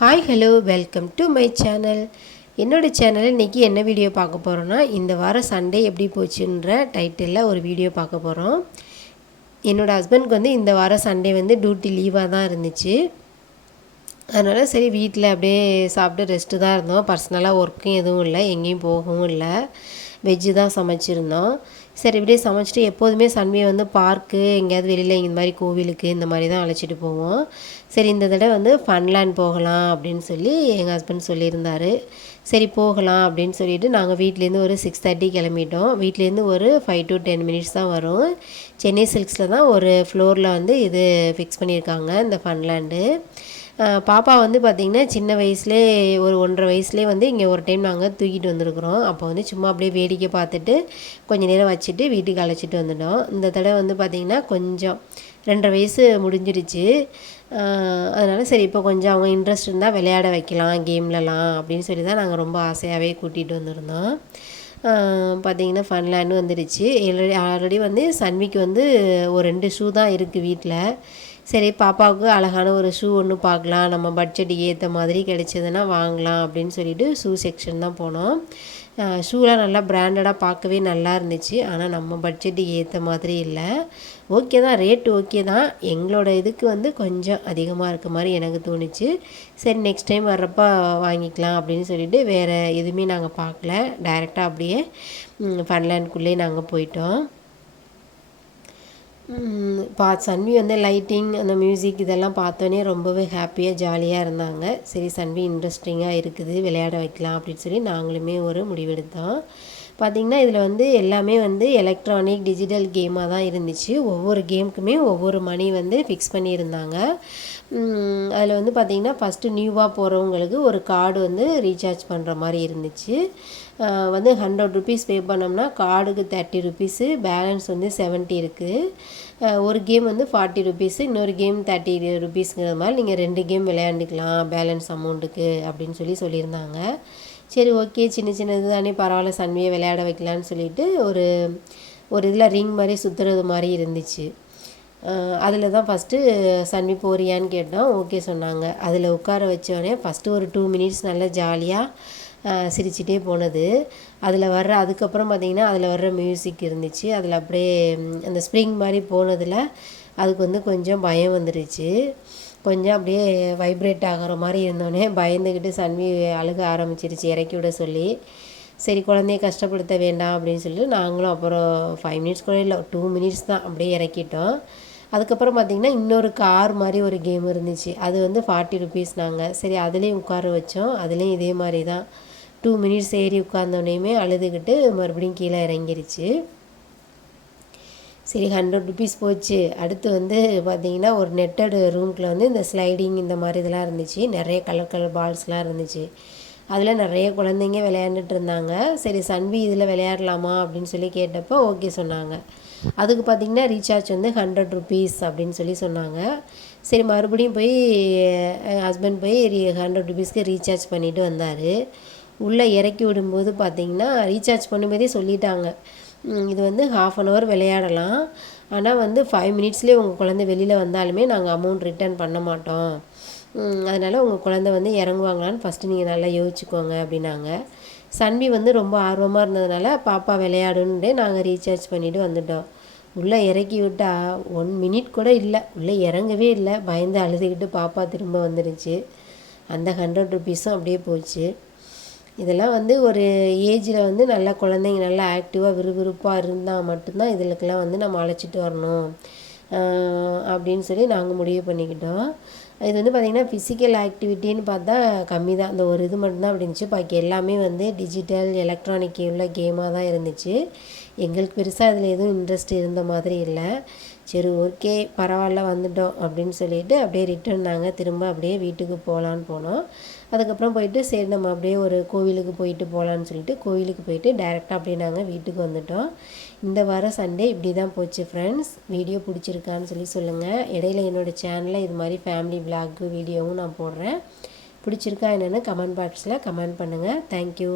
Hi hello welcome to my channel. என்னோடய சேனலில் இன்றைக்கி என்ன வீடியோ பார்க்க போகிறோன்னா, இந்த வாரம் சண்டே எப்படி போச்சுன்ற டைட்டிலில் ஒரு வீடியோ பார்க்க போகிறோம். என்னோடய ஹஸ்பண்டுக்கு வந்து இந்த வாரம் சண்டே வந்து டியூட்டி லீவாக தான் இருந்துச்சு. அதனால் சரி வீட்டில் அப்படியே சாப்பிட்டு ரெஸ்ட்டு தான் இருந்தோம். பர்சனலாக ஒர்க்கும் எதுவும் இல்லை, எங்கேயும் போகவும் இல்லை. வெஜ்ஜு தான் சமைச்சிருந்தோம். சரி இப்படியே சமைச்சிட்டு எப்போதுமே சன்வியை வந்து பார்க்கு எங்கேயாவது வெளியில் இந்த மாதிரி கோவிலுக்கு இந்த மாதிரி தான் அழைச்சிட்டு போவோம். சரி இந்த தடவை வந்து ஃபன்லேண்ட் போகலாம் அப்படின்னு சொல்லி எங்கள் ஹஸ்பண்ட் சொல்லியிருந்தார். சரி போகலாம் அப்படின்னு சொல்லிவிட்டு நாங்கள் வீட்லேருந்து ஒரு 6:30 கிளம்பிட்டோம். வீட்லேருந்து ஒரு 5 to 10 மினிட்ஸ் தான் வரும். சென்னை சில்க்ஸில் தான் ஒரு ஃப்ளோரில் வந்து இது ஃபிக்ஸ் பண்ணியிருக்காங்க இந்த ஃபன்லேண்டு. பாப்பா வந்து பார்த்திங்கன்னா சின்ன வயசுலேயே ஒரு 1.5 வயசுலேயே வந்து இங்கே ஒரு டைம் நாங்கள் தூக்கிட்டு வந்திருக்குறோம். அப்போ வந்து சும்மா அப்படியே வேடிக்கை பார்த்துட்டு கொஞ்சம் நேரம் வச்சுட்டு வீட்டுக்கு அழைச்சிட்டு வந்துட்டோம். இந்த தடவை வந்து பார்த்திங்கன்னா கொஞ்சம் 2.5 வயசு முடிஞ்சிருச்சு. அதனால் சரி இப்போ கொஞ்சம் அவங்க இன்ட்ரெஸ்ட் இருந்தால் விளையாட வைக்கலாம் கேம்லலாம் அப்படின்னு சொல்லி தான் நாங்கள் ரொம்ப ஆசையாகவே கூட்டிகிட்டு வந்திருந்தோம். பார்த்திங்கன்னா ஃபன்லேண்டு வந்துடுச்சு. ஆல்ரெடி வந்து சன்விக்கு வந்து ஒரு 2 ஷூ தான் இருக்குது வீட்டில். சரி பாப்பாவுக்கு அழகான ஒரு ஷூ ஒன்று பார்க்கலாம், நம்ம பட்ஜெட்டுக்கு ஏற்ற மாதிரி கிடைச்சதுன்னா வாங்கலாம் அப்படின்னு சொல்லிட்டு ஷூ செக்ஷன் தான் போனோம். ஷூலாம் நல்லா பிராண்டடாக பார்க்கவே நல்லா இருந்துச்சு. ஆனால் நம்ம பட்ஜெட்டுக்கு ஏற்ற மாதிரி இல்லை. ஓகே தான், ரேட்டு ஓகே தான். எங்களோட இதுக்கு வந்து கொஞ்சம் அதிகமாக இருக்க மாதிரி எனக்கு தோணுச்சு. சரி நெக்ஸ்ட் டைம் வர்றப்போ வாங்கிக்கலாம் அப்படின்னு சொல்லிட்டு வேறு எதுவுமே நாங்கள் பார்க்கல. டைரெக்டாக அப்படியே ஃபன்லேண்டுக்குள்ளே நாங்கள் போயிட்டோம். சன்வி வந்து லைட்டிங் அந்த மியூசிக் இதெல்லாம் பார்த்தோன்னே ரொம்பவே ஹாப்பியாக ஜாலியாக இருந்தாங்க. சரி சன்வி இன்ட்ரெஸ்டிங்காக இருக்குது, விளையாட வைக்கலாம் அப்படின்னு சொல்லி நாங்களுமே ஒரு முடிவெடுத்தோம். பார்த்திங்கன்னா இதில் வந்து எல்லாமே வந்து எலக்ட்ரானிக் டிஜிட்டல் கேமாக தான் இருந்துச்சு. ஒவ்வொரு கேமுக்குமே ஒவ்வொரு மணி வந்து ஃபிக்ஸ் பண்ணியிருந்தாங்க. அதில் வந்து பார்த்திங்கன்னா ஃபஸ்ட்டு நியூவாக போகிறவங்களுக்கு ஒரு கார்டு வந்து ரீசார்ஜ் பண்ணுற மாதிரி இருந்துச்சு. வந்து 100 ருபீஸ் பே பண்ணோம்னா கார்டுக்கு 30 ருபீஸு, பேலன்ஸ் வந்து 70 இருக்குது. ஒரு கேம் வந்து 40 ருபீஸு, இன்னொரு கேம் 30 ருபீஸுங்கிற மாதிரி நீங்கள் 2 கேம் விளையாண்டுக்கலாம் பேலன்ஸ் அமௌண்ட்டுக்கு அப்படின்னு சொல்லியிருந்தாங்க. சரி ஓகே, சின்ன சின்னது தானே பரவாயில்ல, சன்வியை விளையாட வைக்கலான்னு சொல்லிட்டு ஒரு இதில் ரிங் மாதிரி சுற்றுறது மாதிரி இருந்துச்சு. அதில் தான் ஃபஸ்ட்டு சன்வி போறியான்னு கேட்டோம். ஓகே சொன்னாங்க. அதில் உட்கார வச்சோடனே ஃபஸ்ட்டு ஒரு 2 மினிட்ஸ் நல்லா ஜாலியாக சிரிச்சிட்டே போனது. அதுக்கப்புறம் பார்த்திங்கன்னா அதில் வர்ற மியூசிக் இருந்துச்சு. அதில் அப்படியே அந்த ஸ்ப்ரிங் மாதிரி போனதில் அதுக்கு வந்து கொஞ்சம் பயம் வந்துடுச்சு. கொஞ்சம் அப்படியே வைப்ரேட் ஆகிற மாதிரி இருந்தோடனே பயந்துக்கிட்டு சன்வி அழுக ஆரம்பிச்சிருச்சு இறக்கி விட சொல்லி. சரி குழந்தைய கஷ்டப்படுத்த வேண்டாம் அப்படின்னு சொல்லிட்டு நாங்களும் அப்புறம் 5 மினிட்ஸ் கூட இல்லை, 2 மினிட்ஸ் தான் அப்படியே இறக்கிட்டோம். அதுக்கப்புறம் பார்த்திங்கன்னா இன்னொரு கார் மாதிரி ஒரு கேம் இருந்துச்சு. அது வந்து 40 ருபீஸ். நாங்கள் சரி அதுலேயும் உட்கார வச்சோம். அதுலேயும் இதே மாதிரி தான் 2 மினிட்ஸ் ஏறி உட்கார்ந்தோடனேயுமே அழுதுகிட்டு மறுபடியும் கீழே இறங்கிருச்சு. சரி 100 ருபீஸ் போச்சு. அடுத்து வந்து பார்த்திங்கன்னா ஒரு நெட்டடு ரூம்குள்ளே வந்து இந்த ஸ்லைடிங் இந்த மாதிரி இதெல்லாம் இருந்துச்சு. நிறைய கலர் கலர் பால்ஸ்லாம் இருந்துச்சு. அதில் நிறைய குழந்தைங்க விளையாண்டுட்டு இருந்தாங்க. சரி சன்வி இதில் விளையாடலாமா அப்படின்னு சொல்லி கேட்டப்போ ஓகே சொன்னாங்க. அதுக்கு பார்த்திங்கன்னா ரீசார்ஜ் வந்து 100 ருபீஸ் அப்படின்னு சொன்னாங்க. சரி மறுபடியும் போய் ஹஸ்பண்ட் போய் 100 ருபீஸ்க்கு ரீசார்ஜ் பண்ணிவிட்டு வந்தார். உள்ளே இறக்கி விடும்போது பார்த்திங்கன்னா ரீசார்ஜ் பண்ணும்போதே சொல்லிட்டாங்க, இது வந்து 1/2 அன் ஹவர் விளையாடலாம், ஆனால் வந்து 5 மினிட்ஸ்லேயே உங்கள் குழந்தை வெளியில் வந்தாலுமே நாங்கள் அமௌண்ட் ரிட்டர்ன் பண்ண மாட்டோம். அதனால் உங்கள் குழந்தை வந்து இறங்குவாங்களான்னு ஃபஸ்ட்டு நீங்கள் நல்லா யோசிச்சுக்கோங்க அப்படின்னாங்க. சன்வி வந்து ரொம்ப ஆர்வமாக இருந்ததுனால பாப்பா விளையாடுன்னே நாங்கள் ரீசார்ஜ் பண்ணிவிட்டு வந்துட்டோம். உள்ளே இறக்கி விட்டால் 1 மினிட் கூட இல்லை, உள்ளே இறங்கவே இல்லை. பயந்து அழுதுகிட்டு பாப்பா திரும்ப வந்துடுச்சு. அந்த 100 ருபீஸும் அப்படியே போச்சு. இதெல்லாம் வந்து ஒரு ஏஜில் வந்து நல்லா குழந்தைங்க நல்லா ஆக்டிவாக விறுவிறுப்பாக இருந்தால் மட்டும்தான் இதுலக்கெல்லாம் வந்து நம்ம அழைச்சிட்டு வரணும் அப்படின்னு சொல்லி நாங்கள் முடிவு பண்ணிக்கிட்டோம். இது வந்து பார்த்திங்கன்னா ஃபிசிக்கல் ஆக்டிவிட்டின்னு பார்த்தா கம்மி தான். இந்த ஒரு இது மட்டும்தான் அப்படி இருந்துச்சு. பாக்கி எல்லாமே வந்து டிஜிட்டல் எலக்ட்ரானிக் உள்ள கேமாக தான் இருந்துச்சு. எங்களுக்கு பெருசாக அதில் எதுவும் இன்ட்ரெஸ்ட் இருந்த மாதிரி இல்லை. சரி ஓகே பரவாயில்ல வந்துட்டோம் அப்படின்னு சொல்லிவிட்டு அப்படியே ரிட்டர்ன் நாங்கள் திரும்ப அப்படியே வீட்டுக்கு போகலான்னு போனோம். அதுக்கப்புறம் போயிட்டு சரி நம்ம அப்படியே ஒரு கோவிலுக்கு போயிட்டு போகலான்னு சொல்லிட்டு கோவிலுக்கு போயிட்டு டைரெக்டாக அப்படியே நாங்கள் வீட்டுக்கு வந்துட்டோம். இந்த வாரம் சண்டே இப்படி தான் போச்சு ஃப்ரெண்ட்ஸ். வீடியோ பிடிச்சிருக்கான்னு சொல்லி சொல்லுங்கள். இடையில என்னோடய சேனலில் இது மாதிரி ஃபேமிலி விளாக் வீடியோவும் நான் போடுறேன். பிடிச்சிருக்கா என்னென்னு கமெண்ட் பாக்ஸில் கமெண்ட் பண்ணுங்கள். தேங்க்யூ.